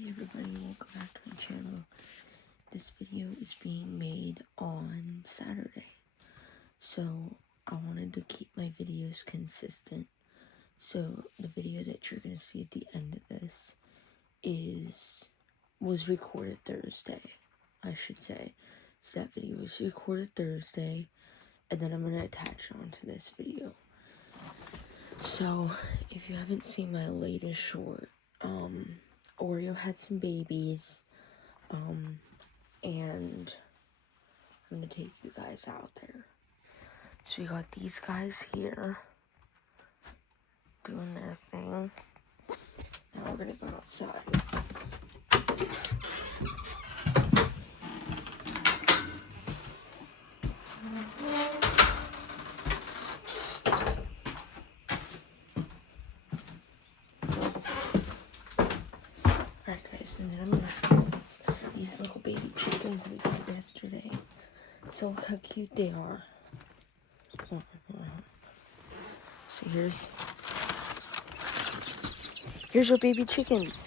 Hey everybody, welcome back to my channel. This video is being made on Saturday, so I wanted to keep my videos consistent. So the video that you're gonna see at the end of this was recorded Thursday, I should say. So that video was recorded Thursday, and then I'm gonna attach it onto this video. So if you haven't seen my latest short, Oreo had some babies, and I'm gonna take you guys out there. So we got these guys here doing their thing. Now we're gonna go outside. Alright guys, and then I'm gonna show you these little baby chickens we got yesterday. So look how cute they are. So here's your baby chickens.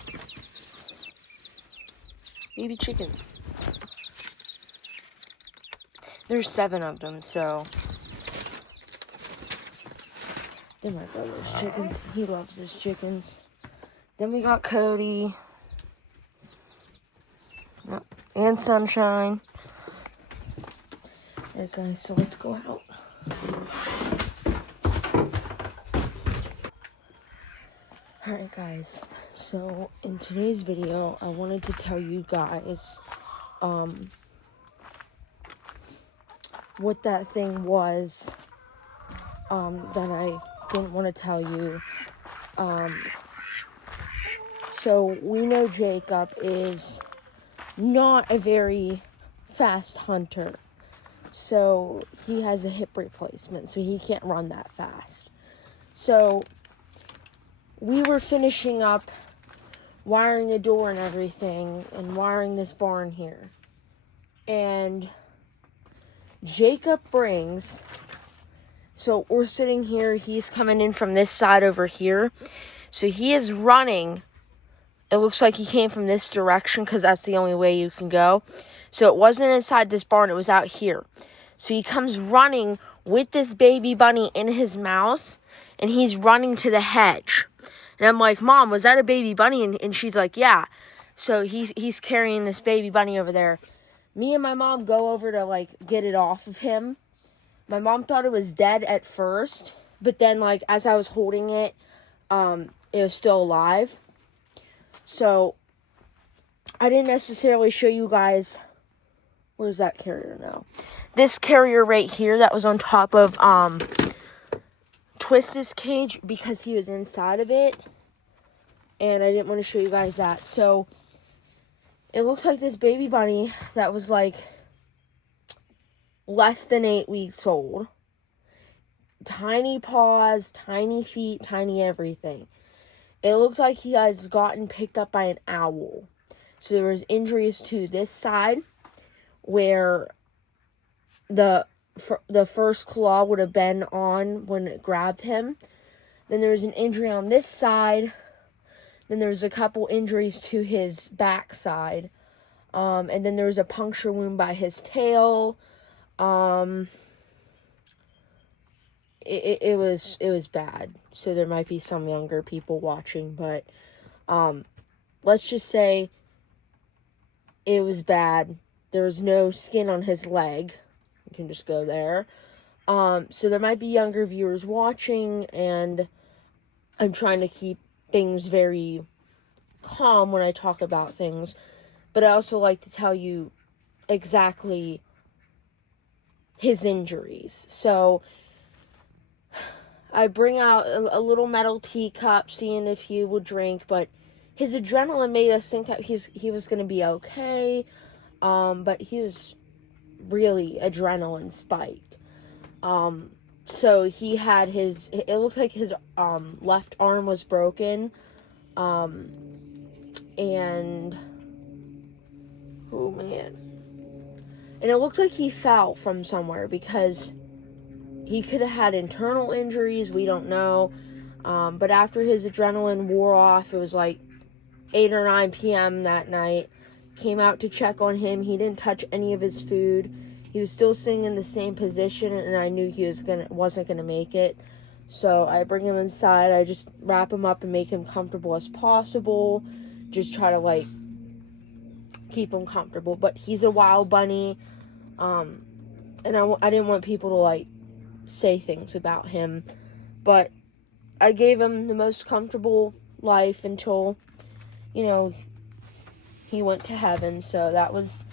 Baby chickens. There's 7 of them, so they're my brother's chickens. He loves his chickens. Then we got Cody. And Sunshine. Alright guys, so let's go out. Alright guys, so in today's video, I wanted to tell you guys what that thing was that I didn't want to tell you. So we know Jacob is not a very fast hunter. So he has a hip replacement, so he can't run that fast. So we were finishing up wiring the door and everything and wiring this barn here. And Jacob brings, so we're sitting here, he's coming in from this side over here. So he is running. It looks like he came from this direction because that's the only way you can go. So it wasn't inside this barn, it was out here. So he comes running with this baby bunny in his mouth, and he's running to the hedge. And I'm like, Mom, was that a baby bunny? And she's like, yeah. So he's carrying this baby bunny over there. Me and my mom go over to, like, get it off of him. My mom thought it was dead at first, but then, like, as I was holding it, it was still alive. So I didn't necessarily show you guys. Where's that carrier now? This carrier right here that was on top of Twist's cage because he was inside of it. And I didn't want to show you guys that. So it looks like this baby bunny that was like less than 8 weeks old. Tiny paws, tiny feet, tiny everything. It looks like he has gotten picked up by an owl. So there was injuries to this side where the first claw would have been on when it grabbed him. Then there was an injury on this side. Then there was a couple injuries to his backside. And then there was a puncture wound by his tail. It was bad. So there might be some younger people watching, but let's just say it was bad. There was no skin on his leg. You can just go there. So there might be younger viewers watching, and I'm trying to keep things very calm when I talk about things. But I also like to tell you exactly his injuries. So I bring out a little metal teacup, seeing if he would drink, but his adrenaline made us think that he was going to be okay. But he was really adrenaline spiked. So he had it looked like his left arm was broken. And oh man. And it looked like he fell from somewhere because he could have had internal injuries, we don't know. But after his adrenaline wore off, it was like 8 or 9 p.m. that night. Came out to check on him. He didn't touch any of his food. He was still sitting in the same position, and I knew he wasn't gonna make it. So I bring him inside. I just wrap him up and make him comfortable as possible. Just try to like keep him comfortable. But he's a wild bunny, and I didn't want people to like say things about him. But I gave him the most comfortable life until, you know, he went to heaven. So that was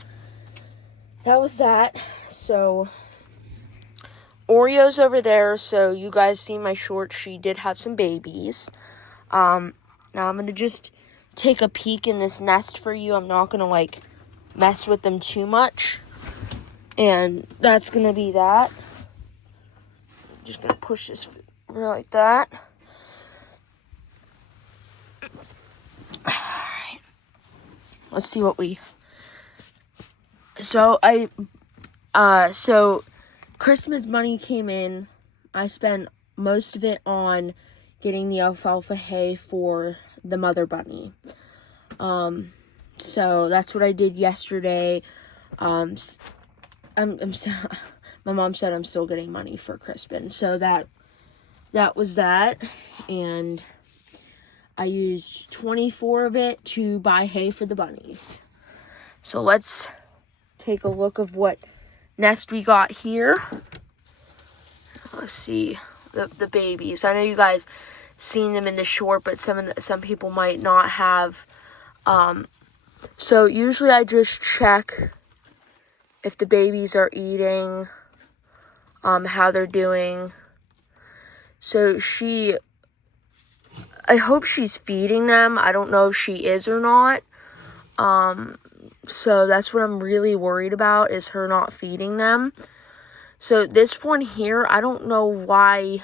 that. So Oreos over there. So you guys see my short. She did have some babies. Now I'm gonna just take a peek in this nest for you. I'm not gonna like mess with them too much. And that's gonna be that. I'm just gonna push this over like that. Alright. Let's see what we... So Christmas money came in. I spent most of it on getting the alfalfa hay for the mother bunny. So that's what I did yesterday. I'm my mom said I'm still getting money for Crispin. So that was that. And I used 24 of it to buy hay for the bunnies. So let's take a look of what nest we got here. Let's see the babies. I know you guys seen them in the short, but some people might not have. So usually I just check if the babies are eating, how they're doing. So I hope she's feeding them. I don't know if she is or not. So that's what I'm really worried about, is her not feeding them. So this one here, I don't know why.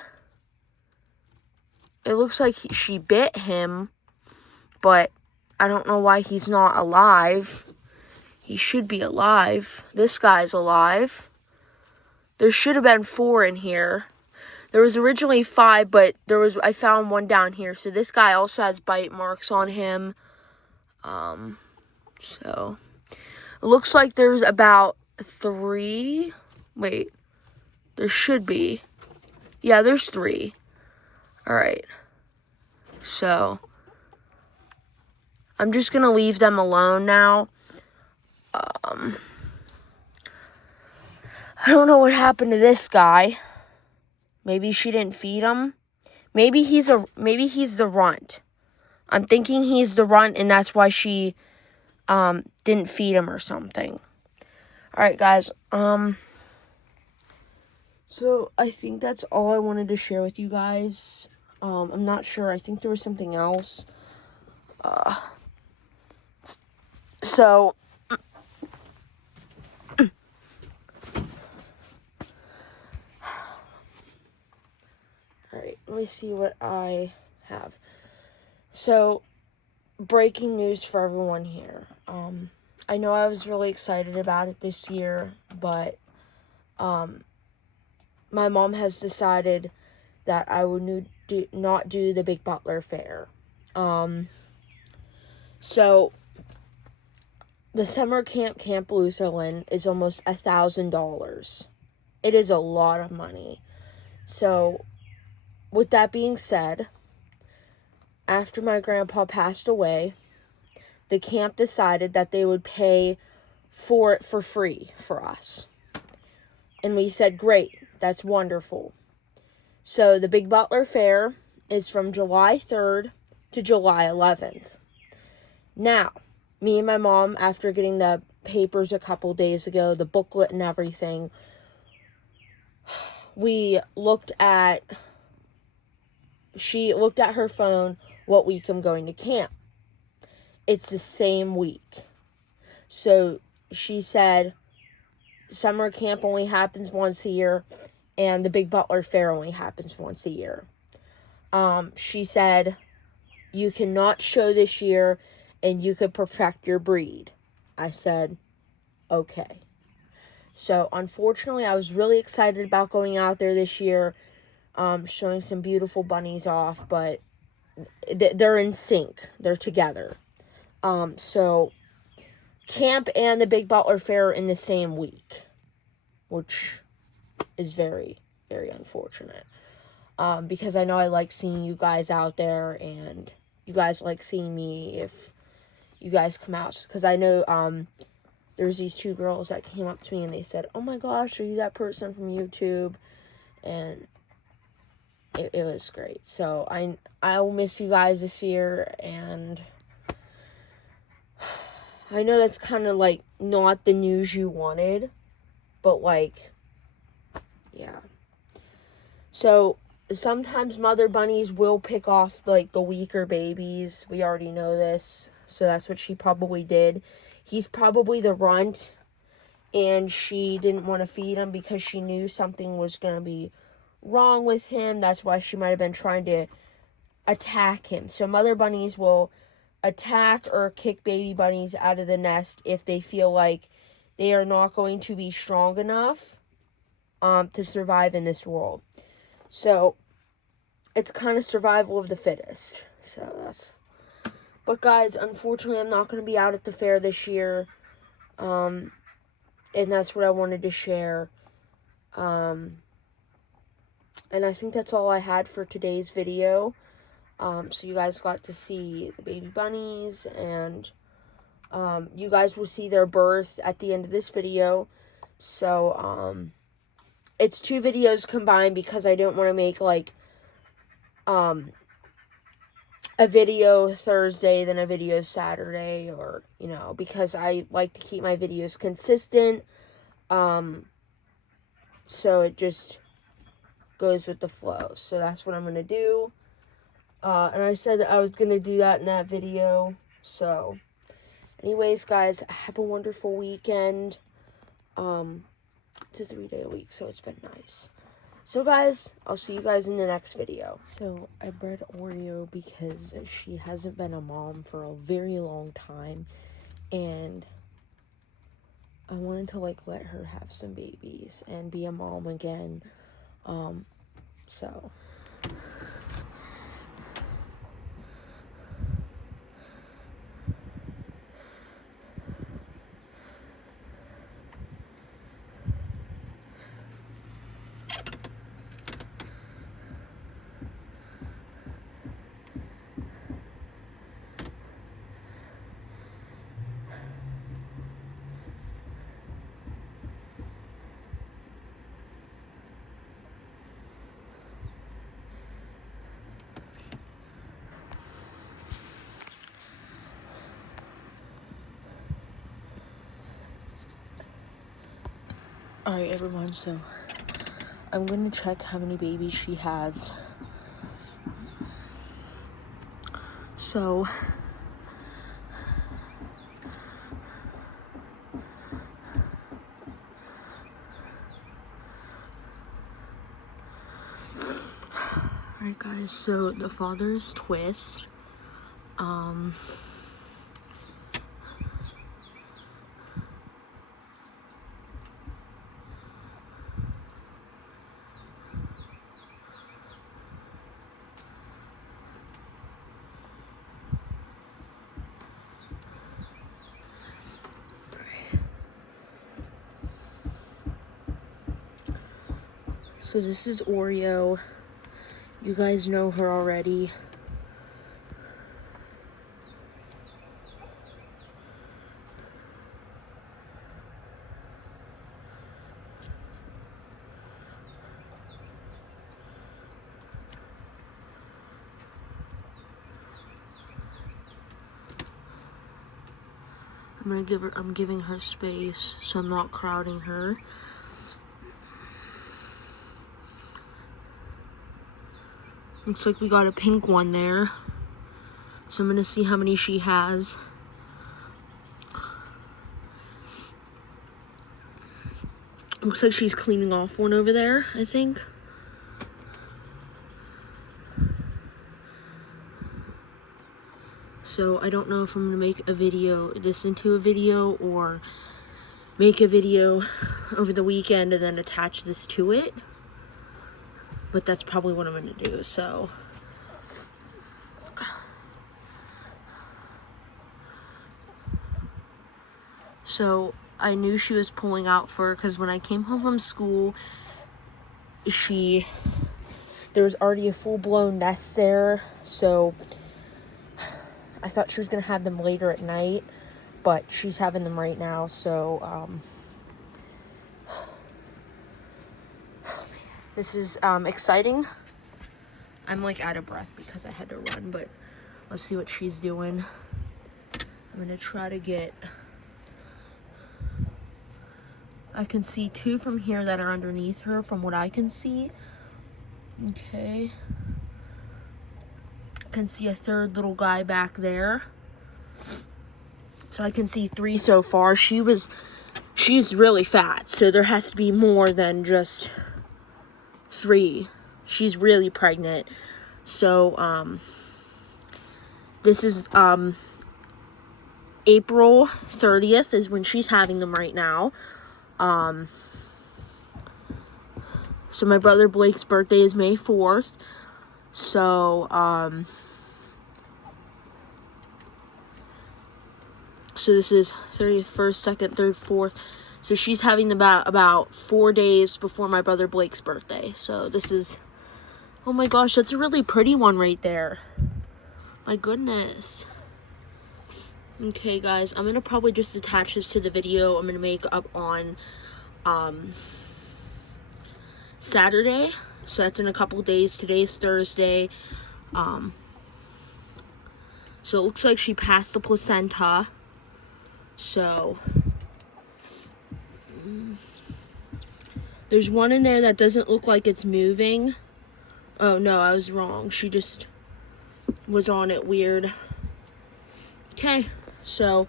It looks like she bit him, but I don't know why he's not alive. He should be alive. This guy's alive. There should have been 4 in here. There was originally 5, but I found 1 down here. So this guy also has bite marks on him. So it looks like there's about 3. Wait, there should be. Yeah, there's 3. All right. So I'm just gonna leave them alone now. I don't know what happened to this guy. Maybe she didn't feed him. Maybe he's the runt. I'm thinking he's the runt, and that's why she didn't feed him or something. All right, guys. So I think that's all I wanted to share with you guys. I'm not sure. I think there was something else. So Alright, let me see what I have. So, breaking news for everyone here. I know I was really excited about it this year, but my mom has decided that I would not do the Big Butler Fair. So, the summer Camp Lutherland is almost $1,000. It is a lot of money. So, with that being said, after my grandpa passed away, the camp decided that they would pay for it for free for us. And we said, great, that's wonderful. So the Big Butler Fair is from July 3rd to July 11th. Now, me and my mom, after getting the papers a couple days ago, the booklet and everything, she looked at her phone what week I'm going to camp. It's the same week. So she said summer camp only happens once a year and the Big Butler Fair only happens once a year. She said you cannot show this year and you could perfect your breed. I said, okay. So unfortunately, I was really excited about going out there this year, showing some beautiful bunnies off, but they're in sync. They're together. So camp and the Big Butler Fair are in the same week, which is very, very unfortunate. Because I know I like seeing you guys out there, and you guys like seeing me if you guys come out. Because I know there's these two girls that came up to me and they said, "Oh my gosh, are you that person from YouTube?" And it was great. So I'll miss you guys this year, and I know that's kind of like not the news you wanted, but like, yeah. So sometimes mother bunnies will pick off like the weaker babies. We already know this. So that's what she probably did. He's probably the runt, and she didn't want to feed him because she knew something was going to be wrong with him. That's why she might have been trying to attack him. So mother bunnies will attack or kick baby bunnies out of the nest if they feel like they are not going to be strong enough to survive in this world. So it's kind of survival of the fittest. So that's... But guys, unfortunately, I'm not going to be out at the fair this year. And that's what I wanted to share. And I think that's all I had for today's video. So you guys got to see the baby bunnies, and you guys will see their birth at the end of this video. So it's 2 videos combined because I don't want to make like a video Thursday, then a video Saturday, or, you know, because I like to keep my videos consistent. So it just goes with the flow. So that's what I'm going to do. And I said that I was going to do that in that video. So anyways, guys, have a wonderful weekend. It's a 3-day week, so it's been nice. So guys, I'll see you guys in the next video. So I bred Oreo because she hasn't been a mom for a very long time, and I wanted to like let her have some babies and be a mom again. So alright everyone, so I'm gonna check how many babies she has. So alright guys, so the father is Twist. So this is Oreo. You guys know her already. I'm giving her space, so I'm not crowding her. Looks like we got a pink one there. So I'm gonna see how many she has. Looks like she's cleaning off one over there, I think. So I don't know if I'm gonna make a video, this into a video, or make a video over the weekend and then attach this to it. But that's probably what I'm gonna do, so. So I knew she was pulling out fur because when I came home from school, there was already a full-blown nest there. So I thought she was going to have them later at night, but she's having them right now. So this is exciting. I'm like out of breath because I had to run, but let's see what she's doing. I'm going to try to get... I can see 2 from here that are underneath her from what I can see. Okay. I can see a 3rd little guy back there. So I can see 3 so far. She's really fat, so there has to be more than just 3. She's really pregnant. So, this is, April 30th is when she's having them right now. So my brother Blake's birthday is May 4th. So, so this is 30th, 1st, 2nd, 3rd, 4th. So she's having them about 4 days before my brother Blake's birthday. So this is, oh my gosh, that's a really pretty one right there. My goodness. Okay, guys, I'm going to probably just attach this to the video I'm going to make up on Saturday. So that's in a couple days. Today's Thursday. So it looks like she passed the placenta. So there's one in there that doesn't look like it's moving. Oh, no, I was wrong. She just was on it weird. Okay. So,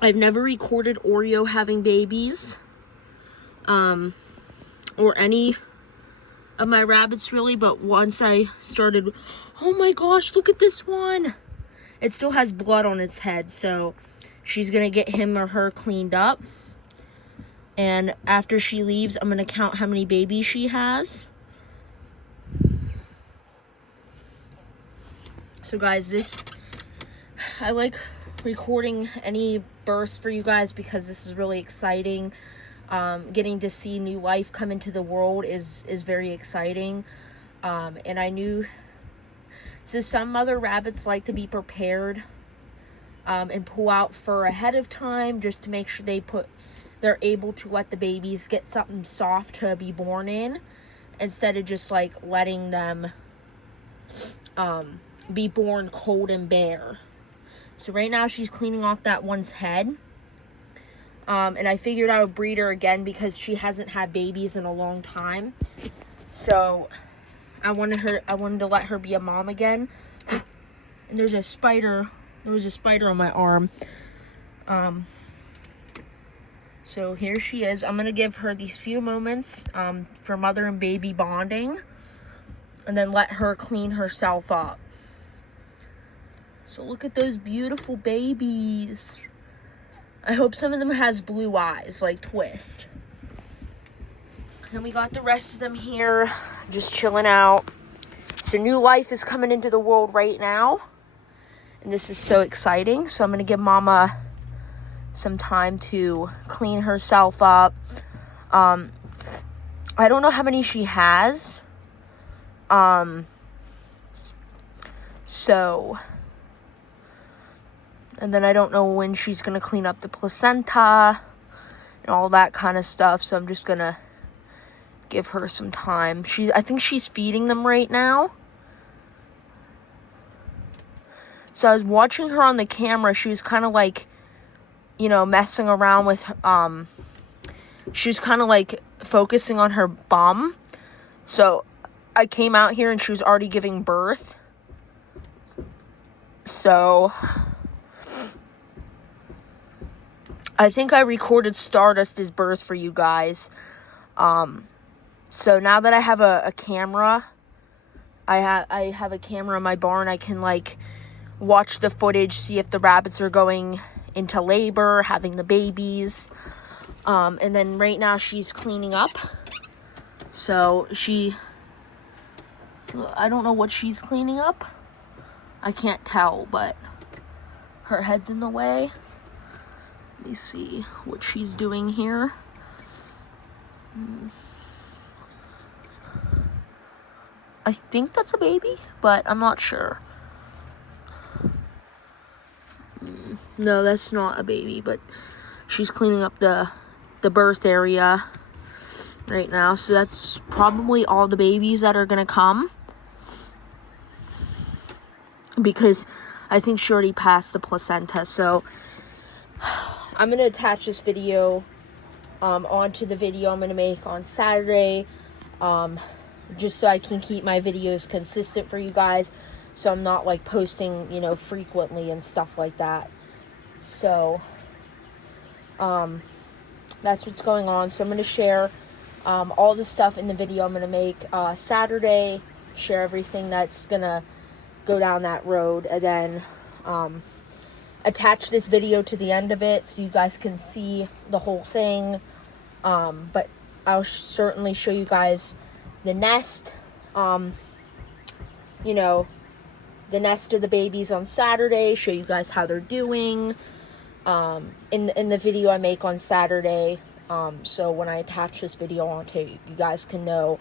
I've never recorded Oreo having babies, or any of my rabbits really, but once I started, oh my gosh, look at this one. It still has blood on its head, so she's going to get him or her cleaned up, and after she leaves, I'm going to count how many babies she has. So guys, I like recording any births for you guys because this is really exciting. Getting to see new life come into the world is very exciting. And I knew, so some mother rabbits like to be prepared and pull out fur ahead of time just to make sure they're able to let the babies get something soft to be born in, instead of just like letting them be born cold and bare. So right now she's cleaning off that one's head. And I figured I would breed her again because she hasn't had babies in a long time. So I wanted to let her be a mom again. And there was a spider on my arm. So here she is. I'm going to give her these few moments for mother and baby bonding, and then let her clean herself up. So look at those beautiful babies. I hope some of them has blue eyes, like Twist. And we got the rest of them here, just chilling out. So new life is coming into the world right now. And this is so exciting. So I'm going to give Mama some time to clean herself up. I don't know how many she has. And then I don't know when she's going to clean up the placenta and all that kind of stuff. So I'm just going to give her some time. I think she's feeding them right now. So I was watching her on the camera. She was kind of like, messing around with, she was kind of like focusing on her bum. So I came out here and she was already giving birth. So I think I recorded Stardust's birth for you guys. So now that I have a camera, I have a camera in my barn, I can like watch the footage, see if the rabbits are going into labor, having the babies. And then right now she's cleaning up. So I don't know what she's cleaning up. I can't tell, but her head's in the way. Let me see what she's doing here. I think that's a baby, but I'm not sure. No, that's not a baby, but she's cleaning up the birth area right now. So that's probably all the babies that are gonna come, because I think she already passed the placenta. So I'm gonna attach this video onto the video I'm gonna make on Saturday, just so I can keep my videos consistent for you guys, so I'm not like posting, you know, frequently and stuff like that. So that's what's going on. So I'm going to share all the stuff in the video I'm going to make Saturday, share everything that's going to go down that road, and then attach this video to the end of it so you guys can see the whole thing. But I'll certainly show you guys the nest, you know, the nest of the babies on Saturday, show you guys how they're doing in the video I make on Saturday. So when I attach this video onto it, you guys can know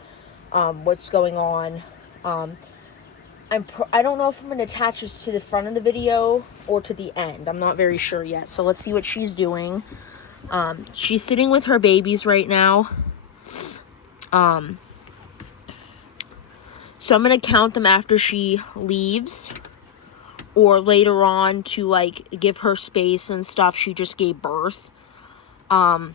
what's going on. I don't know if I'm going to attach this to the front of the video or to the end. I'm not very sure yet. So let's see what she's doing. She's sitting with her babies right now. So I'm going to count them after she leaves, or later on to like give her space and stuff. She just gave birth. So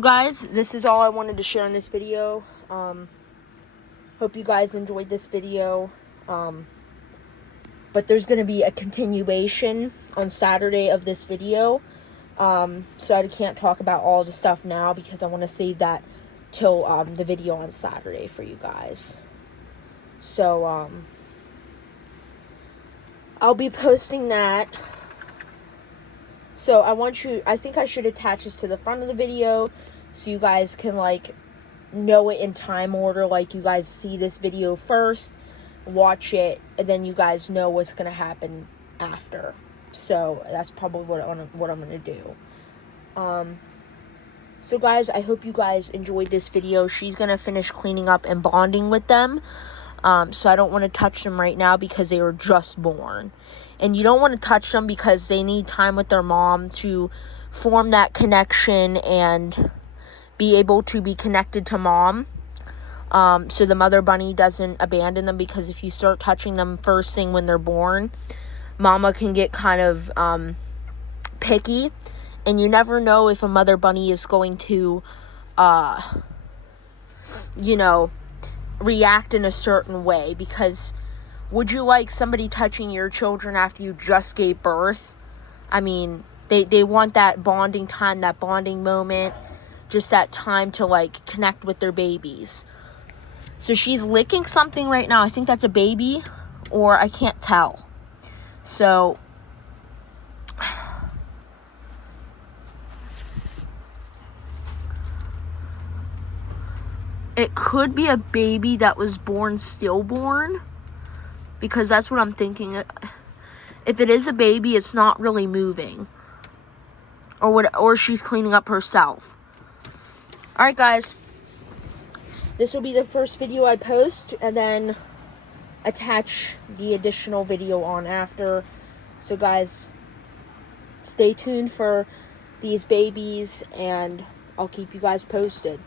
guys, this is all I wanted to share in this video. Hope you guys enjoyed this video. But there's going to be a continuation on Saturday of this video. So I can't talk about all the stuff now because I want to save that till the video on Saturday for you guys. So I'll be posting that. So I think I should attach this to the front of the video so you guys can like know it in time order. Like you guys see this video first, watch it, and then you guys know what's going to happen after. So that's probably what I'm going to do. So guys, I hope you guys enjoyed this video. She's going to finish cleaning up and bonding with them. So I don't want to touch them right now because they were just born. And you don't want to touch them because they need time with their mom to form that connection and be able to be connected to mom. So the mother bunny doesn't abandon them, because if you start touching them first thing when they're born, mama can get kind of picky. And you never know if a mother bunny is going to, you know, react in a certain way. Because would you like somebody touching your children after you just gave birth? I mean, they want that bonding time, that bonding moment, just that time to like connect with their babies. So she's licking something right now. I think that's a baby, or I can't tell. So it could be a baby that was born stillborn, because that's what I'm thinking. If it is a baby, it's not really moving, or she's cleaning up herself. All right, guys. This will be the first video I post, and then attach the additional video on after. So guys, stay tuned for these babies, and I'll keep you guys posted.